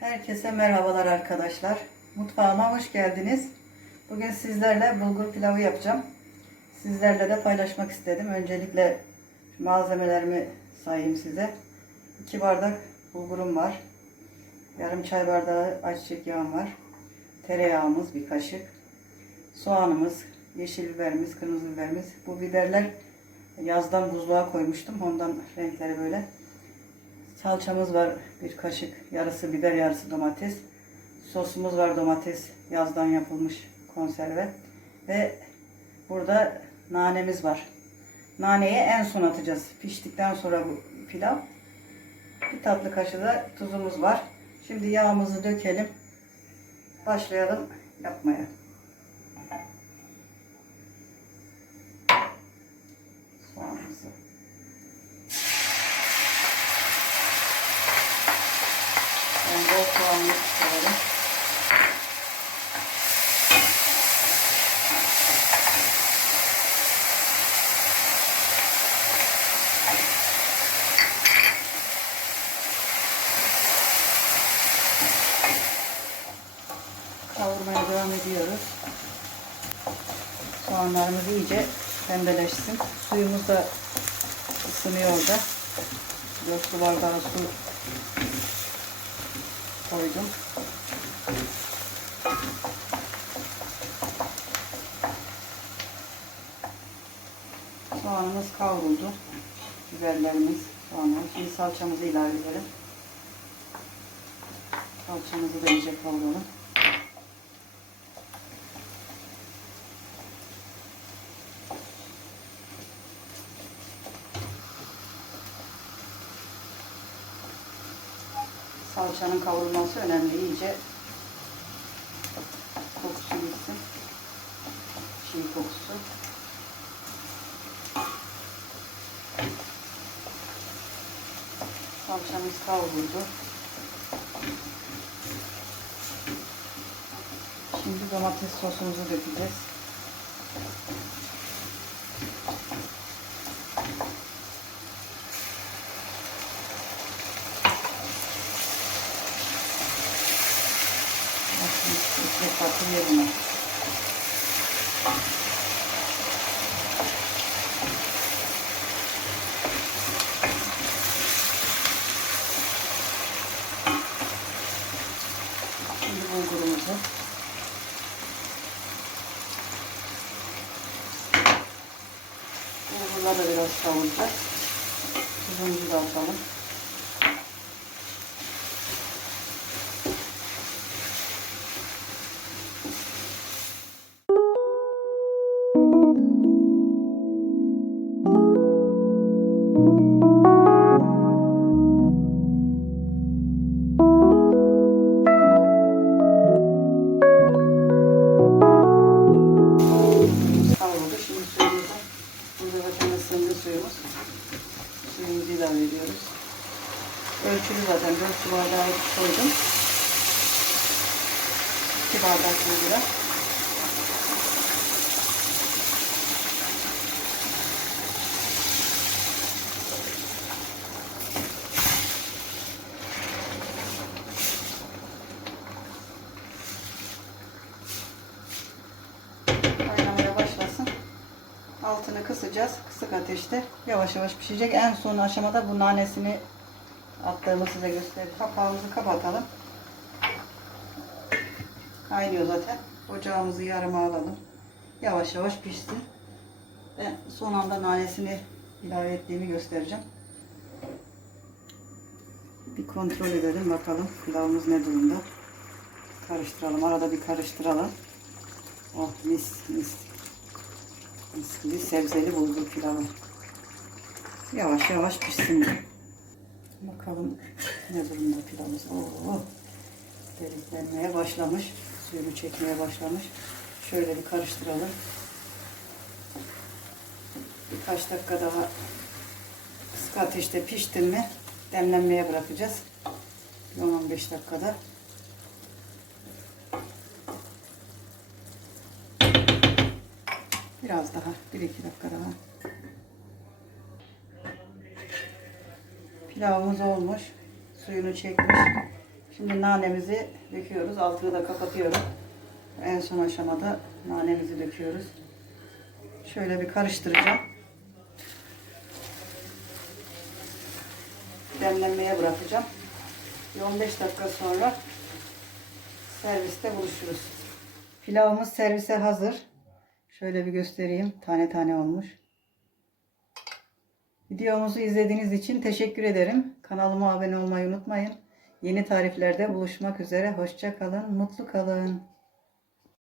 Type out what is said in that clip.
Herkese merhabalar arkadaşlar. Mutfağıma hoş geldiniz. Bugün sizlerle bulgur pilavı yapacağım. Sizlerle de paylaşmak istedim. Öncelikle malzemelerimi sayayım size. 2 bardak bulgurum var. Yarım çay bardağı ayçiçek yağım var. Tereyağımız bir kaşık. Soğanımız, yeşil biberimiz, kırmızı biberimiz. Bu biberler yazdan buzluğa koymuştum. Ondan renkleri böyle. Salçamız var bir kaşık. Yarısı biber, yarısı domates. Sosumuz var domates. Yazdan yapılmış konserve. Ve burada nanemiz var. Naneyi en son atacağız. Piştikten sonra bu pilav. Bir tatlı kaşığı da tuzumuz var. Şimdi yağımızı dökelim. Başlayalım yapmaya. Soğanımızı. Ben bol soğanlı çıkaralım. Kavurmaya devam ediyoruz. Soğanlarımız iyice pembeleşsin. Suyumuz da ısınıyor orada. 4 su bardağı su koydum. Soğanımız kavruldu. Biberlerimiz, soğanlar. Şimdi salçamızı ilave edelim. Salçamızı da iyice kavuralım. Salçanın kavrulması önemli. İyice kokusu gitsin. Çiğ kokusu. Salçamız kavruldu. Şimdi domates sosumuzu dökeceğiz. Tatlı yerine. Şimdi bulgurumuzu. Bulgurları biraz kavuracağız. Tuzumuzu da atalım. 4 su bardağı koydum. 2 bardak bulgura. Altını kısacağız. Kısık ateşte yavaş yavaş pişecek. En son aşamada bu nanesini attığımı size göstereyim. Kapağımızı kapatalım. Kaynıyor zaten. Ocağımızı yarıma alalım. Yavaş yavaş pişsin. Ben son anda nanesini ilave ettiğimi göstereceğim. Bir kontrol edelim bakalım pilavımız ne durumda. Karıştıralım. Arada bir karıştıralım. Oh mis mis. Mis gibi sebzeli bulgur pilavı. Yavaş yavaş pişsin. Bakalım ne durumda pilavımız. Oo, deliklenmeye başlamış. Suyunu çekmeye başlamış. Şöyle bir karıştıralım. Birkaç dakika daha kısık ateşte pişti mi demlenmeye bırakacağız. 10-15 dakikada. Biraz daha. 1-2 dakika daha. Pilavımız olmuş. Suyunu çekmiş. Şimdi nanemizi döküyoruz. Altını da kapatıyorum. En son aşamada nanemizi döküyoruz. Şöyle bir karıştıracağım. Demlenmeye bırakacağım. Bir 15 dakika sonra serviste buluşuruz. Pilavımız servise hazır. Şöyle bir göstereyim. Tane tane olmuş. Videomuzu izlediğiniz için teşekkür ederim. Kanalıma abone olmayı unutmayın. Yeni tariflerde buluşmak üzere. Hoşça kalın, mutlu kalın.